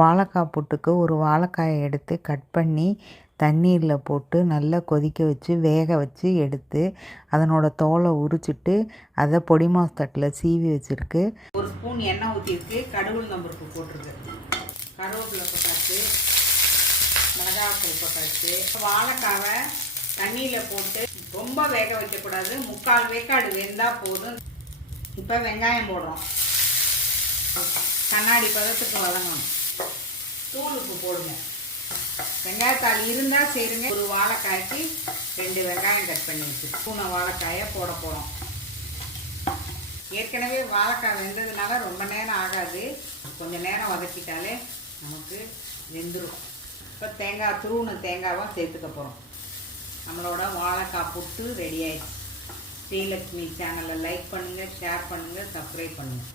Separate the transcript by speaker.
Speaker 1: வாழைக்காய் புட்டுக்கு ஒரு வாழைக்காயை எடுத்து கட் பண்ணி தண்ணீரில் போட்டு நல்லா கொதிக்க வச்சு வேக வச்சு எடுத்து அதனோட தோலை உரிச்சிட்டு அதை பொடி மாஸ் தட்டில் சீவி வச்சுருக்கு.
Speaker 2: ஒரு ஸ்பூன் எண்ணெய் ஊற்றிருக்கு கடவுள் நம்பருக்கு போட்டிருக்கு. கருவேப்பிலை போட்டாச்சு மிளகாத்தூள் போட்டாச்சு வாழைக்காவை தண்ணியில் போட்டு ரொம்ப வேக வைக்கக்கூடாது. முக்கால் வேக்காடு வெந்தால் போதும். இப்போ வெங்காயம் போடுறோம். கண்ணாடி பதத்துக்கு வதங்கணும். போடுங்க. வெங்காயத்தாள் இருந்தால் சேருங்க. ஒரு வாழைக்காய்க்கு ரெண்டு வெங்காயம் கட் பண்ணி வச்சு பூனை வாழைக்காயை போட போகிறோம் ஏற்கனவே வாழைக்காய் வெந்ததுனால ரொம்ப நேரம் ஆகாது. கொஞ்சம் நேரம் வதக்கிட்டாலே நமக்கு வெந்துடும் இப்போ தேங்காய் துருவுன தேங்காவாக சேர்த்துக்க போகிறோம் நம்மளோட வாழைக்காய் புட்டு ரெடி ஆயிடுச்சு. ஸ்ரீலக்ஷ்மி சேனலை லைக் பண்ணுங்கள் ஷேர் பண்ணுங்கள் சப்ஸ்கிரைப் பண்ணுங்கள்